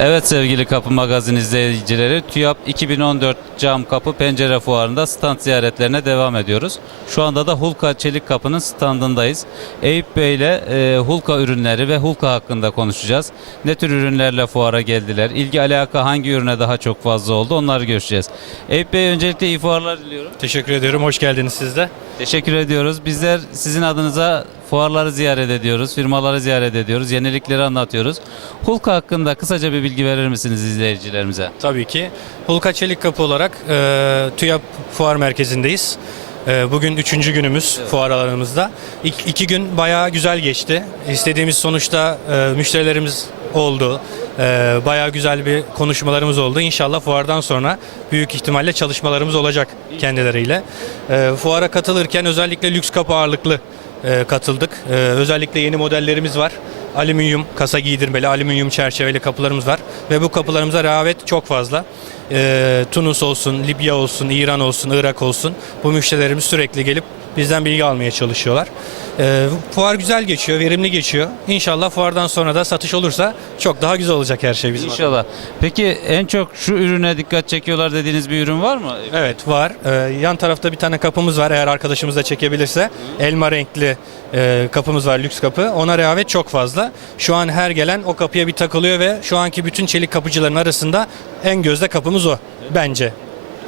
Evet sevgili Kapı Magazin izleyicileri, TÜYAP 2014 Cam Kapı Pencere Fuarı'nda stand ziyaretlerine devam ediyoruz. Şu anda da Hulka Çelik Kapı'nın standındayız. Eyüp Bey ile e, Hulka ürünleri ve Hulka hakkında konuşacağız. Ne tür ürünlerle fuara geldiler, ilgi alaka hangi ürüne daha çok fazla oldu onları görüşeceğiz. Eyüp Bey öncelikle iyi fuarlar diliyorum. Teşekkür ediyorum. Hoş geldiniz siz de. Teşekkür ediyoruz. Bizler sizin adınıza fuarları ziyaret ediyoruz, firmaları ziyaret ediyoruz, yenilikleri anlatıyoruz. Hulka hakkında kısaca bir bilgi verir misiniz izleyicilerimize? Tabii ki. Hulka Çelik Kapı olarak e, TÜYAP Fuar Merkezi'ndeyiz. E, bugün üçüncü günümüz fuar alanımızda. İk, iki gün bayağı güzel geçti. İstediğimiz sonuçta e, müşterilerimiz oldu. E, bayağı güzel bir konuşmalarımız oldu. İnşallah fuardan sonra büyük ihtimalle çalışmalarımız olacak kendileriyle. E, fuara katılırken özellikle lüks kapı ağırlıklı e, katıldık. E, özellikle yeni modellerimiz var. Alüminyum kasa giydirmeli, alüminyum çerçeveli kapılarımız var. Ve bu kapılarımıza rağbet çok fazla. E, Tunus olsun, Libya olsun, İran olsun, Irak olsun. Bu müşterilerimiz sürekli gelip bizden bilgi almaya çalışıyorlar. E, fuar güzel geçiyor, verimli geçiyor. İnşallah fuardan sonra da satış olursa çok daha güzel olacak her şey bizim adına. İnşallah. Peki en çok şu ürüne dikkat çekiyorlar dediğiniz bir ürün var mı? Evet var. Ee, yan tarafta bir tane kapımız var eğer arkadaşımız da çekebilirse. Elma renkli e, kapımız var lüks kapı. Ona rağbet çok fazla. Şu an her gelen o kapıya bir takılıyor ve şu anki bütün çelik kapıcıların arasında en gözde kapımız o bence.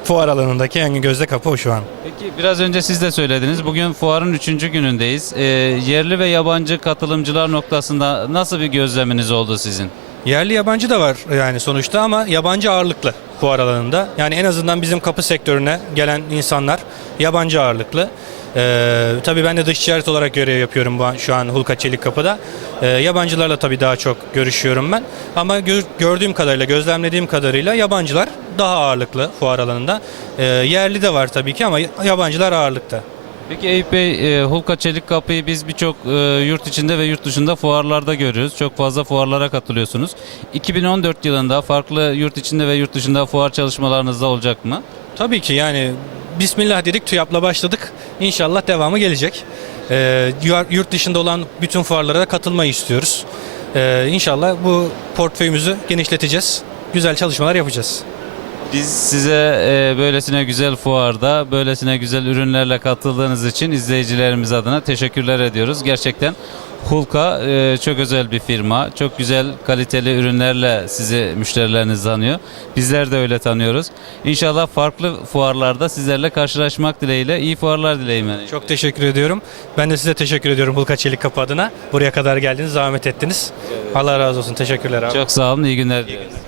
Fuar alanındaki en gözde kapı o şu an. Peki biraz önce siz de söylediniz. Bugün fuarın üçüncü günündeyiz. Ee, yerli ve yabancı katılımcılar noktasında nasıl bir gözleminiz oldu sizin? Yerli yabancı da var yani sonuçta ama yabancı ağırlıklı fuar alanında. Yani en azından bizim kapı sektörüne gelen insanlar yabancı ağırlıklı. Ee, tabii ben de dış ticaret olarak görev yapıyorum şu an Hulka Çelik Kapı'da. Ee, yabancılarla tabii daha çok görüşüyorum ben. Ama gör- gördüğüm kadarıyla, gözlemlediğim kadarıyla yabancılar daha ağırlıklı fuar alanında. Ee, yerli de var tabii ki ama yabancılar ağırlıkta. Peki Eyüp Bey, e, Hulka Çelik Kapı'yı biz birçok e, yurt içinde ve yurt dışında fuarlarda görüyoruz. Çok fazla fuarlara katılıyorsunuz. 2014 yılında farklı yurt içinde ve yurt dışında fuar çalışmalarınızda olacak mı? Tabii ki yani Bismillah dedik TÜYAP'la başladık. İnşallah devamı gelecek. Ee, yurt dışında olan bütün fuarlara da katılmayı istiyoruz. Ee, inşallah bu portföyümüzü genişleteceğiz. Güzel çalışmalar yapacağız. Biz size e, böylesine güzel fuarda, böylesine güzel ürünlerle katıldığınız için izleyicilerimiz adına teşekkürler ediyoruz. Gerçekten Hulka e, çok özel bir firma. Çok güzel kaliteli ürünlerle sizi müşterileriniz tanıyor. Bizler de öyle tanıyoruz. İnşallah farklı fuarlarda sizlerle karşılaşmak dileğiyle iyi fuarlar dileyim. yani. Çok teşekkür ediyorum. Ben de size teşekkür ediyorum Hulka Çelik Kapı adına. Buraya kadar geldiniz, zahmet ettiniz. Allah razı olsun. Teşekkürler abi. Çok sağ olun, iyi günler diliyorum.